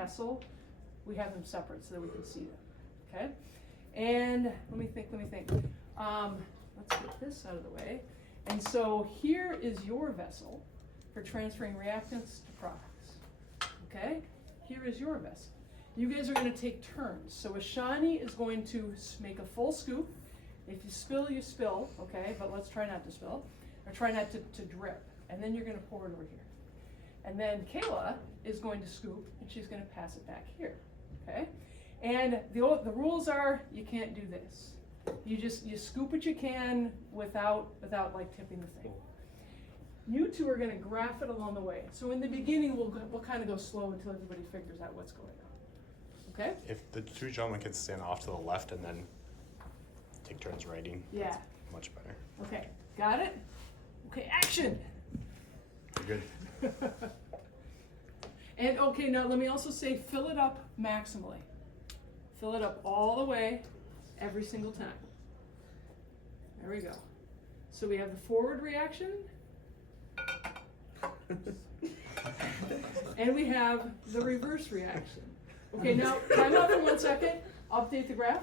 vessel, we have them separate so that we can see them, okay? And let me think. Let's get this out of the way. And so here is your vessel for transferring reactants to products, okay? Here is your vessel. You guys are gonna take turns. So Ashani is going to make a full scoop. If you spill, you spill, okay? But let's try not to spill, or try not to drip. And then you're gonna pour it over here. And then Kayla is going to scoop, and she's gonna pass it back here, okay? And the rules are, you can't do this. You scoop what you can without like tipping the thing. You two are gonna graph it along the way. So in the beginning, we'll kind of go slow until everybody figures out what's going on, okay? If the two gentlemen could stand off to the left and then take turns writing, yeah, that's much better. Okay, got it? Okay, action! You're good. And okay, now let me also say, fill it up maximally. Fill it up all the way, every single time. There we go. So we have the forward reaction, and we have the reverse reaction. Okay, now time out for 1 second. Update the graph.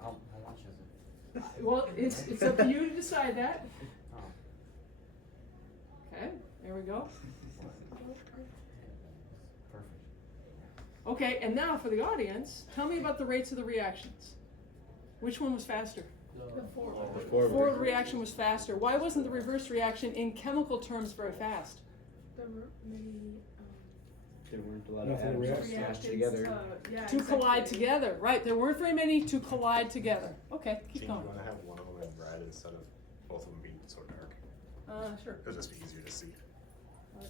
How much is it? Well, it's up to you to decide that. Okay, there we go. Perfect. Okay, and now for the audience, tell me about the rates of the reactions. Which one was faster? The forward. The Forward reaction was faster. Why wasn't the reverse reaction in chemical terms very fast? There were many There weren't a lot Nothing of to atoms react smashed together. yeah, To collide exactly. together, right. There weren't very many to collide together. Okay, Do keep you going. want to have one of them in red instead of both of them being so dark? Sure. It'll just be easier to see. All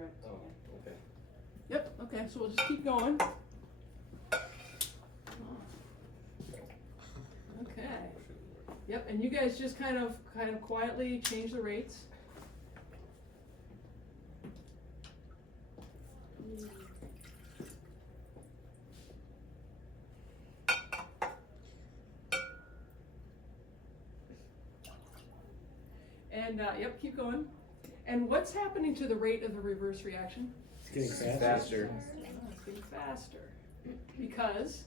right. Oh, okay. Yep, okay, so we'll just keep going. Okay. Yep, and you guys just kind of quietly change the rates. And, yep, keep going. And what's happening to the rate of the reverse reaction? It's getting faster. Faster. It's getting faster. Because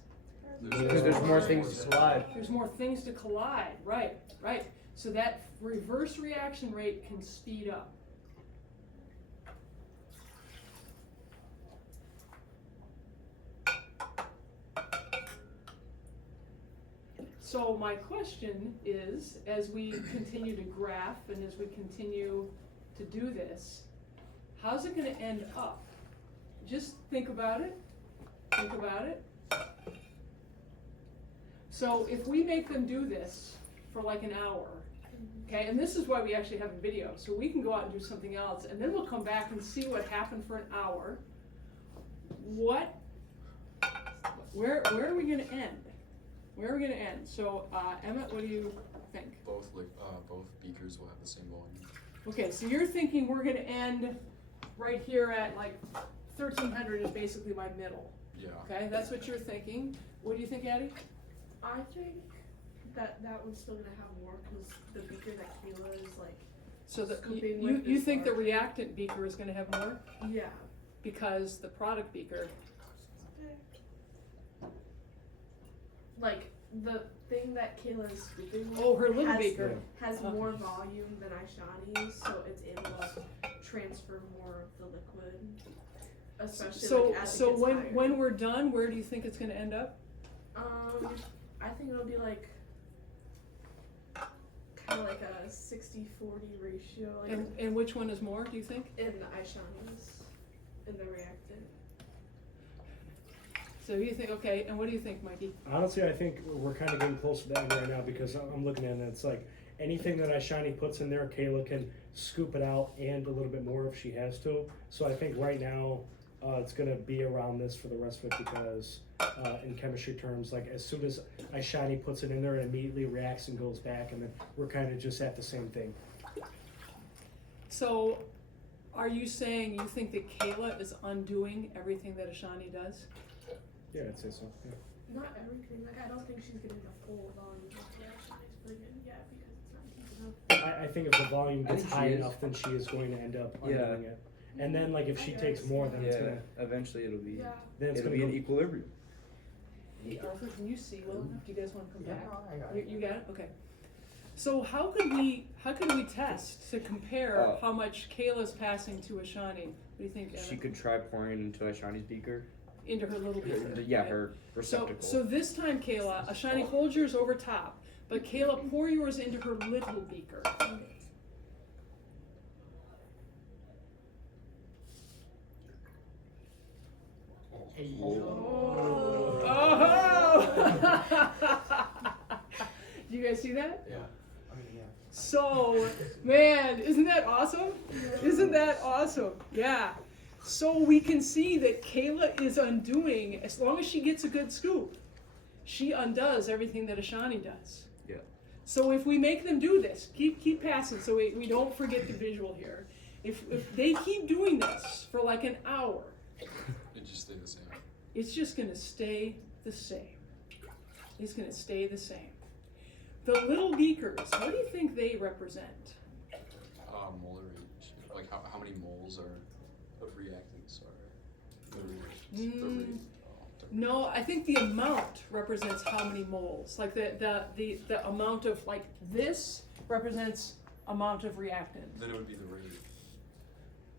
Because there's more things to collide. there's more things to collide, right. So that reverse reaction rate can speed up. So my question is, as we continue to graph and as we continue to do this, how's it gonna end up? Just think about it. Think about it. So if we make them do this for like an hour, okay, and this is why we actually have a video, so we can go out and do something else, and then we'll come back and see what happened for an hour. Where are we gonna end? Where are we gonna end? So, Emmett, what do you think? Both beakers will have the same volume. Okay, so you're thinking we're gonna end right here at like 1300 is basically my middle. Yeah. Okay, that's what you're thinking. What do you think, Addie? I think that one's still gonna have more because the beaker that Kayla is like. So Scooping you with this think the large- reactant beaker is gonna have more? Yeah. Because the product beaker, Like the thing that Kayla is scooping with oh, her little has, beaker. has Uh. more volume than Aishani's, so it's able to transfer more of the liquid. Especially like as it So gets when higher. we're done, where do you think it's gonna end up? I think it'll be like kind of like a 60-40 ratio, like And which one is more, do you think? in the Aishani's, in the reactant. So you think, okay, and what do you think, Mikey? Honestly, I think we're kind of getting close to that right now because I'm looking at it and it's like anything that Aishani puts in there, Kayla can scoop it out and a little bit more if she has to. So I think right now it's going to be around this for the rest of it because in chemistry terms, like as soon as Aishani puts it in there, it immediately reacts and goes back, and then we're kind of just at the same thing. So are you saying you think that Kayla is undoing everything that Ashani does? Yeah, I'd say so. Yeah. Not everything. Like I don't think she's getting the full volume of the Aishani's putting in yet because it's not deep enough. I think if the volume I gets think she high is. enough, then she is going to end up Yeah. undoing it. And then like if she takes more, then it's Yeah, gonna, eventually it'll be Yeah. then it's it'll gonna be in go. equilibrium. Hey, Arthur, can you see well enough? Do you guys wanna come back? I got You got it? Okay. So how could we test to compare how much Kayla's passing to Ashani? What do you think, Evan? She could try pouring into Ashani's beaker. Into her little beaker. Yeah, right? her receptacle. So this time, Kayla, Ashani, hold yours over top, but Kayla, pour yours into her little beaker. Oh! Do you guys see that? Yeah. So, man, isn't that awesome? Isn't that awesome? Yeah. So we can see that Kayla is undoing, as long as she gets a good scoop, she undoes everything that Ashani does. Yeah. So if we make them do this, keep passing so we don't forget the visual here. If they keep doing this for like an hour, It just stayed the same. it's just gonna stay the same. It's gonna stay the same. The little beakers, what do you think they represent? Molar rate. Like how many moles of reactants are the rate. No, I think the amount represents how many moles. Like the amount of, like, this represents amount of reactant. Then it would be the rate.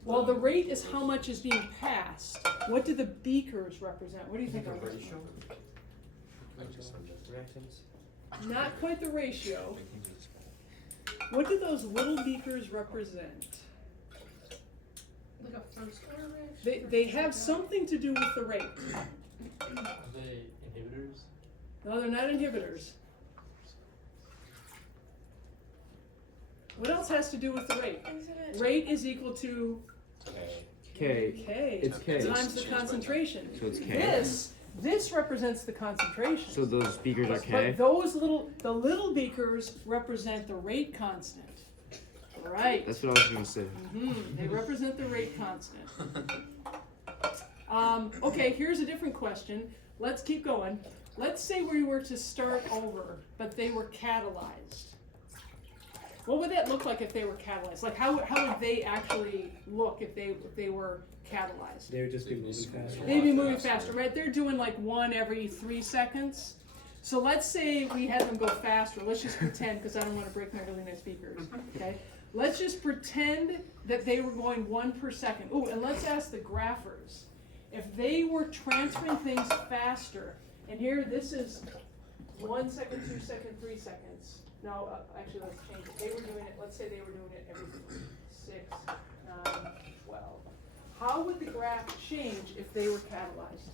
Well, the rate is how much is being passed. What do the beakers represent? What do you think? Arthur? I just said that. Reactants. Not quite the ratio. What do those little beakers represent? Like a first order reaction? They have something to do with the rate. Are they inhibitors? No, they're not inhibitors. What else has to do with the rate? Isn't it? Rate is equal to K. K. It's K. Times the concentration. So it's K. This represents the concentration. So those beakers are K. But the little beakers represent the rate constant. Right. That's what I was gonna say. They represent the rate constant. Okay, here's a different question. Let's keep going. Let's say we were to start over, but they were catalyzed. What would that look like if they were catalyzed? Like how would they actually look if they were catalyzed? They would just be moving faster. They'd be moving faster, right? They're doing like 1 every 3 seconds. So let's say we had them go faster. Let's just pretend, because I don't want to break my really nice beakers. Okay? Let's just pretend that they were going 1 per second. Ooh, and let's ask the graphers. If they were transferring things faster, and here this is 1 second, 2 seconds, 3 seconds. No, actually let's change it. They were doing it, let's say they were doing it every 6, 9, 12. How would the graph change if they were catalyzed?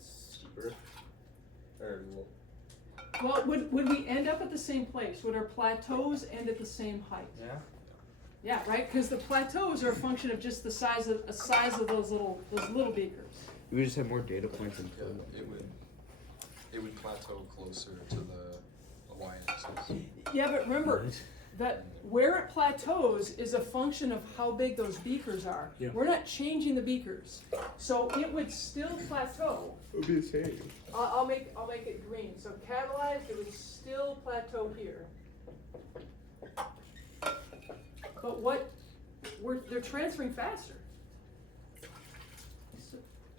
Steeper. Or Well, would we end up at the same place? Would our plateaus end at the same height? yeah. Yeah, right. Because the plateaus are a function of just the size of those little beakers. We just have more data points than Yeah, it would plateau closer to the y-axis. Yeah, but remember that where it plateaus is a function of how big those beakers are. Yeah. We're not changing the beakers, so it would still plateau. It would be the same. I'll make it green. So catalyzed, it would still plateau here. But they're transferring faster. It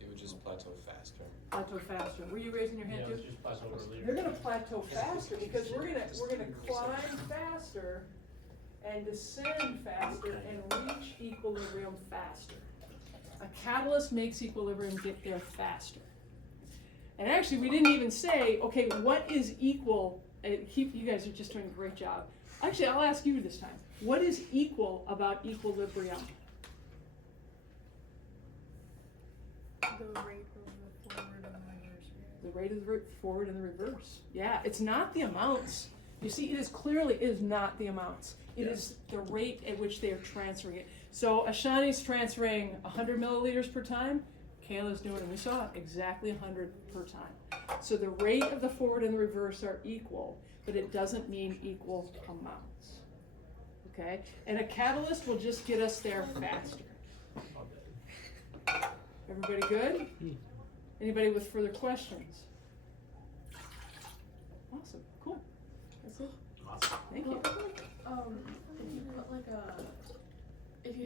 would just plateau faster. Plateau faster. Were you raising your hand Yeah, too? it's just plateau earlier. They're gonna plateau faster because we're gonna climb faster and descend faster and reach equilibrium faster. A catalyst makes equilibrium get there faster. And actually, we didn't even say, okay, what is equal? You guys are just doing a great job. Actually, I'll ask you this time. What is equal about equilibrium? The rate of the forward and reverse. The rate of the forward and the reverse. Yeah, it's not the amounts. You see, it is not the amounts. It is the rate at which they are transferring it. So Ashani's transferring 100 milliliters per time. Kayla's doing, and we saw exactly 100 per time. So the rate of the forward and the reverse are equal, but it doesn't mean equal amounts. Okay? And a catalyst will just get us there faster. Everybody good? Anybody with further questions? Awesome, cool. That's it. Awesome. Thank you. Um,